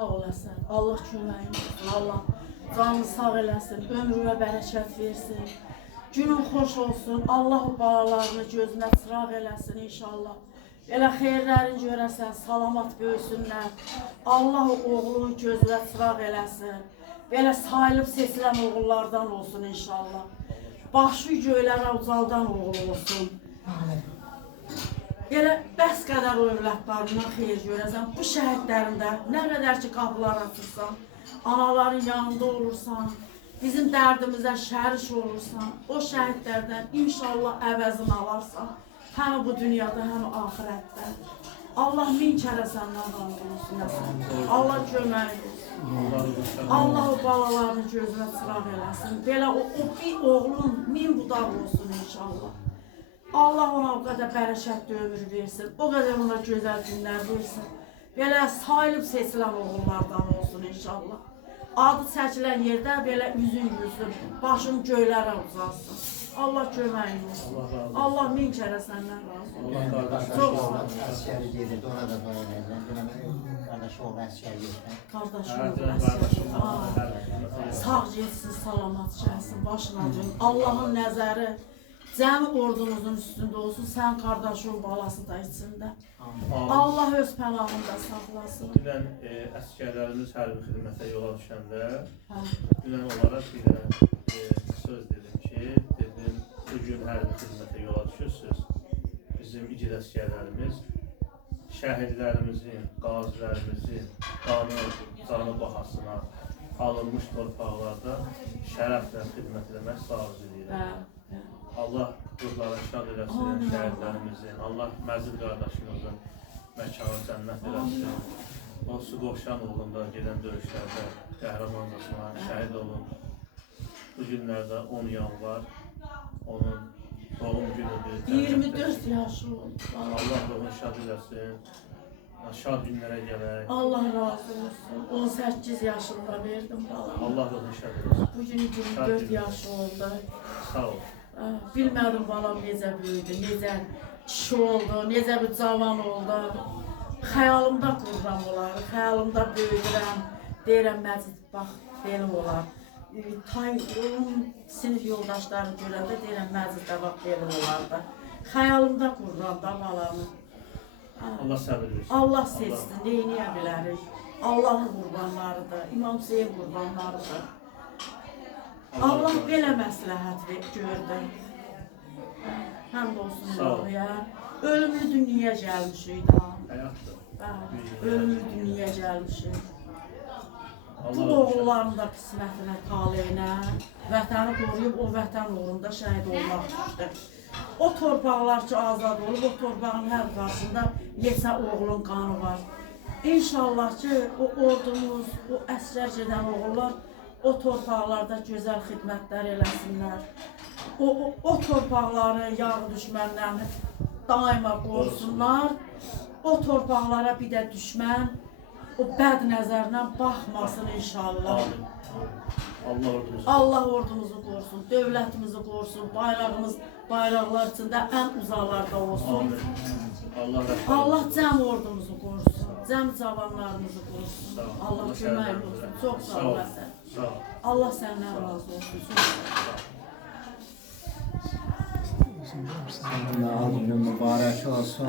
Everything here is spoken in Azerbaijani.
Sağ olasın. Allah köməyin olsun. Allah canını sağ eləsin. Ömrünə bərəkət versin. Günün xoş olsun. Allah o balalarını gözünə çıraq eləsin inşallah. Belə xeyirlərin görəsən, salamat böyüsünlər. Allah o oğlunu gözünə çıraq eləsin. Belə sayılıb seçilən oğullardan olsun inşallah. Başı göylərə ucaldan oğul olsun. Elə bəs qədər o övladlarından xeyir görəsən, bu şəhidlərində nə qədər ki qapılar açırsan, anaların yanında olursan, bizim dərdimizə şərik olursan, o şəhidlərdən inşallah əvəzini alarsan, həm bu dünyada, həm ahirətdə. Allah min kərə səndən razı olsun əsən. Allah kömək olsun. Allah o balalarını gözünə çıraq eləsin. Belə o bir oğlun min budaq olsun inşallah. Allah ona o qədər bərəkətli ömür versin, o qədər ona gözəl günlər versin. Belə sayılıb seçilən oğullardan olsun inşallah. Adı çəkilən yerdə belə üzün gülsün, başın göylərə uzansın. Allah köməyin olsun. Allah min kərə səndən razı olsun. Çox sağ ol. Əsgəri gedirdi, ona da dua edirlər. Qardaşı oğlu əsgər gedirdi. Qardaşı oğlu əsgər. Sağ getsin, salamat gəlsin, başına dön. Allahın nəzəri cəmi ordumuzun üstündə olsun, sən qardaşın balası da içində. Allah öz pənahında saxlasın. Dünən əsgərlərimiz hərbi xidmətə yola düşəndə, dünən olaraq bir də söz dedim ki, bugün hərbi xidmətə yola düşürsünüz. Bizim igid əsgərlərimiz, şəhidlərimizin, qazilərimizin canı bahasına alınmış torpaqlarda şərəflə xidmət eləmək sağlıcı deyirəm. Allah ruhlara şad eləsin, şəhidlərimizin, Allah Məzid qardaşımızın məkanı cənnət eləsin. O Suqovşan uğrunda gedən döyüşlərdə qəhrəmancasına şəhid olun. Bu günlərdə 10 yanvar, onun doğum günüdür. 24 yaşı oldu. Allah ruhunu şad eləsin, şad günlərə gələk. Allah razı olsun. 18 yaşında verdim balamı. Allah ruhunu şad eləsin. Bugün 24 yaşı oldu. Sağ ol. Bilmədim balam necə böyüdü, necə kişi oldu, necə bir cavan oldu. Xəyalımda qururam onları, xəyalımda böyüdürəm. Deyirəm Məcid, bax, belə olar. Onun sinif yoldaşlarını görəndə deyirəm Məcid də bax, belə olardı. Xəyalımda qururam da balamı. Allah səbir versin. Allah seçsin, neyniyə bilərik. Allahın qurbanlarıdır, İmam Hüseyin qurbanlarıdır. Allah belə məsləhət gördü. Həmd olsun Allah'a. Ölümlü dünyaya gəlmişik daha. Həyatdır. Ölümlü dünyaya gəlmişik. Bu oğulların da qismətinə, taleyinə, vətəni qoruyub o vətən uğrunda şəhid olmaq düşdü. O torpaqlar ki azad olub, o torpağın hər qarşısında neçə oğlun qanı var. İnşallah ki o ordumuz, o əsgər gedən oğullar o torpaqlarda gözəl xidmətlər eləsinlər. O torpaqları yağı düşmənlərini daima qorusunlar. O torpaqlara bir də düşmən o bəd nəzərlə baxmasın inşallah. Allah ordumuzu qorusun, dövlətimizi qorusun, bayraqlar içində ən uzaqlarda olsun. Allah cəm ordumuzu qorusun, cəm cavanlarımızı qorusun. Allah kömək olsun, çox sağ olasın. Allah səndən razı olsun. Allah günün mübarək olsun.